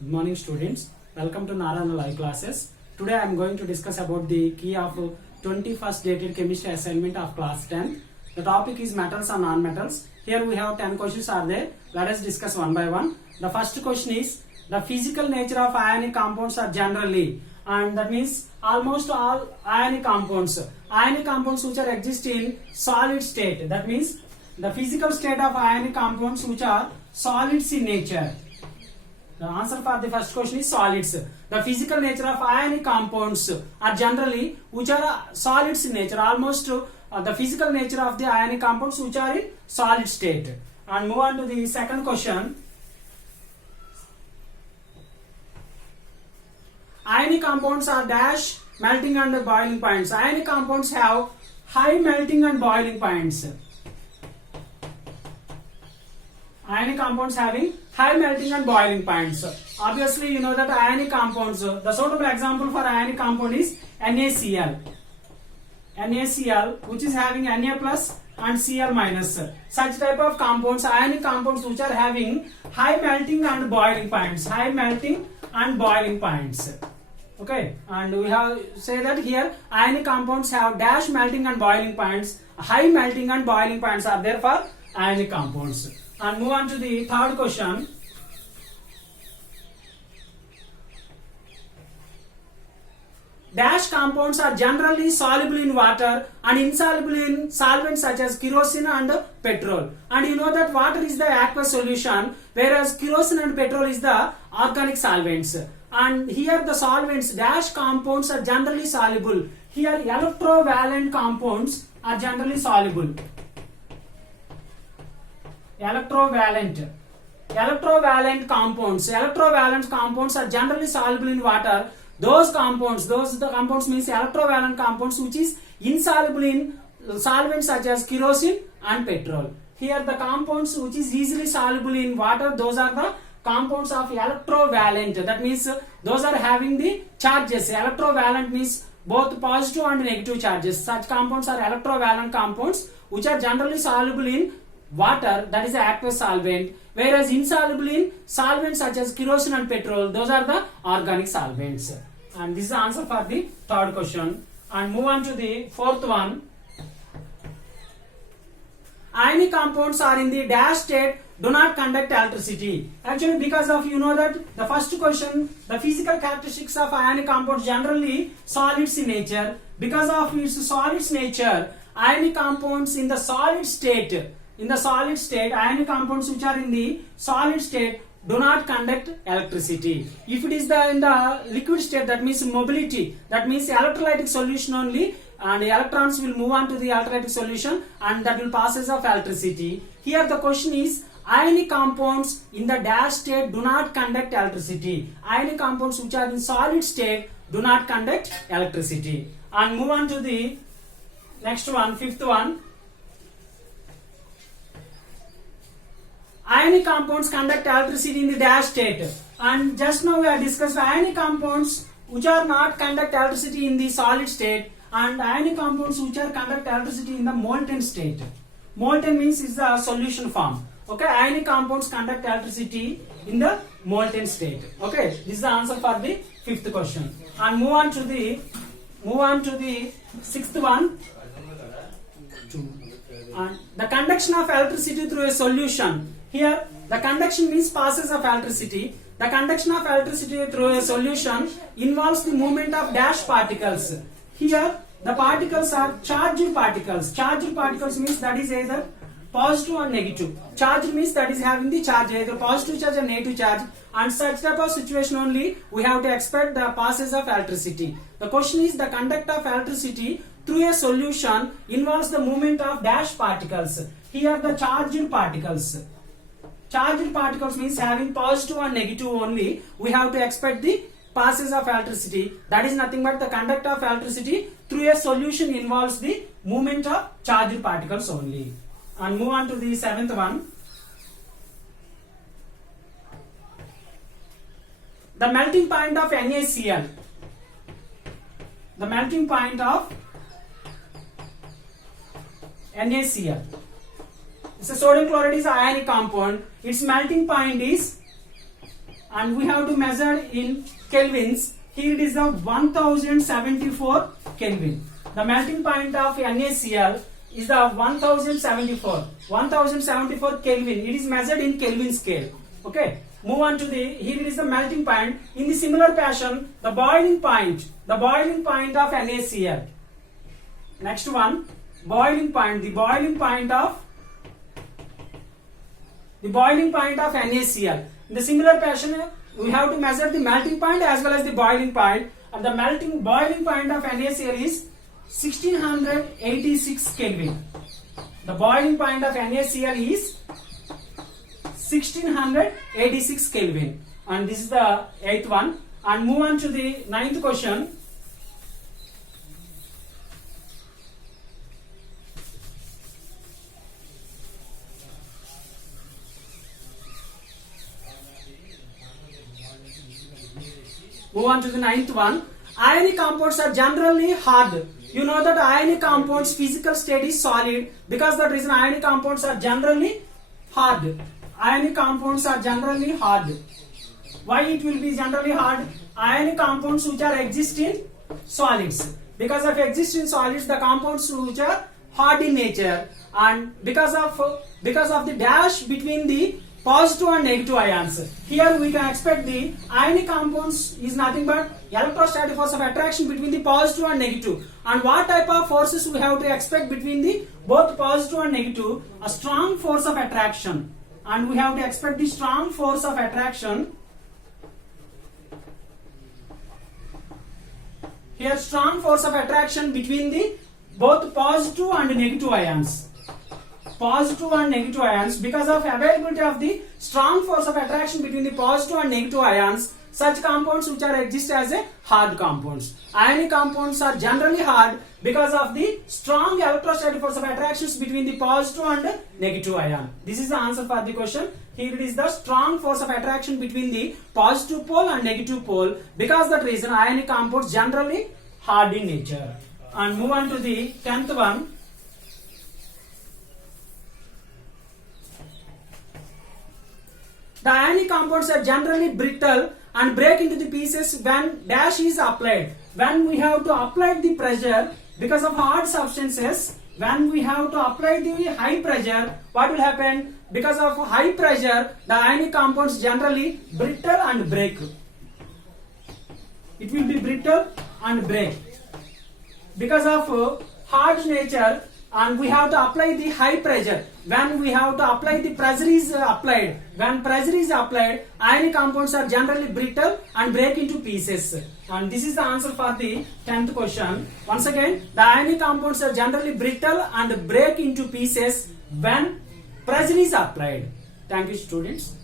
Good morning students. Welcome to Narayana Live classes. Today I am going to discuss about the key of 21st dated chemistry assignment of class 10. The topic is metals and non-metals. Here we have 10 questions are there. Let us discuss one by one. The first question is the physical nature of ionic compounds are generally, and that means almost all ionic compounds which are exist in solid state. That means the physical state of ionic compounds which are solids in nature. The answer for the first question is solids. The physical nature of ionic compounds are generally which are solids in nature. Almost the physical nature of the ionic compounds which are in solid state. And move on to the second question. Ionic compounds are dash melting and boiling points. Ionic compounds have high melting and boiling points. Ionic compounds having high melting and boiling points. Obviously, you know that ionic compounds, the suitable example for ionic compound is NaCl. NaCl, which is having Na plus and Cl minus. Such type of compounds, ionic compounds which are having high melting and boiling points. High melting and boiling points. Okay, and we have say that here ionic compounds have dash melting and boiling points. High melting and boiling points are there for ionic compounds. And move on to the third question. Dash compounds are generally soluble in water and insoluble in solvents such as kerosene and petrol. And you know that water is the aqueous solution, whereas kerosene and petrol is the organic solvents. And here the solvents dash compounds are generally soluble. Here electrovalent compounds are generally soluble. Electrovalent compounds are generally soluble in water. Those compounds means electrovalent compounds which is insoluble in solvents such as kerosene and petrol. Here the compounds which is easily soluble in water, those are the compounds of electrovalent. That means those are having the charges. Electrovalent means both positive and negative charges. Such compounds are electrovalent compounds which are generally soluble in water, that is the aqueous solvent, whereas insoluble in solvents such as kerosene and petrol, those are the organic solvents. And this is the answer for the third question. And move on to the fourth one. Ionic compounds are in the dash state, do not conduct electricity. Actually, because of you know that the first question, the physical characteristics of ionic compounds generally solids in nature. Because of its solids nature, ionic compounds in the solid state, ionic compounds which are in the solid state do not conduct electricity. If it is in the liquid state, that means mobility, that means electrolytic solution only, and electrons will move on to the electrolytic solution and that will passes of electricity. Here the question is ionic compounds in the dash state do not conduct electricity. Ionic compounds which are in solid state do not conduct electricity. And move on to the next one, fifth one. Ionic compounds conduct electricity in the dash state. And just now we have discussed ionic compounds which are not conduct electricity in the solid state and ionic compounds which are conduct electricity in the molten state. Molten means is the solution form. Okay, ionic compounds conduct electricity in the molten state. Okay, this is the answer for the fifth question. And move on to the sixth one. And the conduction of electricity through a solution. Here the conduction means passes of electricity. The conduction of electricity through a solution involves the movement of dash particles. Here the particles are charged particles. Charged particles means that is either positive or negative. Charged means that is having the charge, either positive charge or negative charge. And such type of situation only we have to expect the passes of electricity. The question is the conduct of electricity through a solution involves the movement of dash particles. Here the charged particles. Charged particles means having positive and negative only. We have to expect the passes of electricity. That is nothing but the conduct of electricity through a solution involves the movement of charged particles only. And move on to the seventh one. The melting point of NaCl. The melting point of NaCl. So sodium chloride is an ionic compound. Its melting point is and we have to measure in kelvins. Here it is the 1074 Kelvin. The melting point of NaCl is the 1074 Kelvin. It is measured in Kelvin scale. Okay. Move on to here it is the melting point. In the similar fashion, the boiling point of NaCl. Next one, boiling point. The boiling point of NaCl. In the similar fashion, we have to measure the melting point as well as the boiling point. And the boiling point of NaCl is 1686 Kelvin. The boiling point of NaCl is 1686 Kelvin. And this is the 8th one. And move on to the 9th question. Move on to the 9th one. Ionic compounds are generally hard. You know that ionic compounds physical state is solid. Because that reason ionic compounds are generally hard. Ionic compounds are generally hard. Why it will be generally hard? Ionic compounds which are exist in solids. Because of exist in solids, the compounds which are hard in nature, and because of the dash between the positive and negative ions. Here we can expect the ionic compounds is nothing but electrostatic force of attraction between the positive and negative. And what type of forces we have to expect between the both positive and negative? A strong force of attraction. And we have to expect the strong force of attraction. Here strong force of attraction between the both positive and negative ions. Positive and negative ions. Because of availability of the strong force of attraction between the positive and negative ions, such compounds which are exist as a hard compounds. Ionic compounds are generally hard because of the strong electrostatic force of attractions between the positive and negative ion. This is the answer for the question. Here it is the strong force of attraction between the positive pole and negative pole. Because that reason ionic compounds generally hard in nature. And move on to the 10th one. The ionic compounds are generally brittle and break into the pieces when dash is applied. When we have to apply the pressure, because of hard substances, when we have to apply the high pressure, what will happen? Because of high pressure, the ionic compounds generally brittle and break. It will be brittle and break. Because of hard nature, and we have to apply the high pressure. When we have to apply the pressure is applied. When pressure is applied, ionic compounds are generally brittle and break into pieces. And this is the answer for the 10th question. Once again, the ionic compounds are generally brittle and break into pieces when pressure is applied. Thank you, students.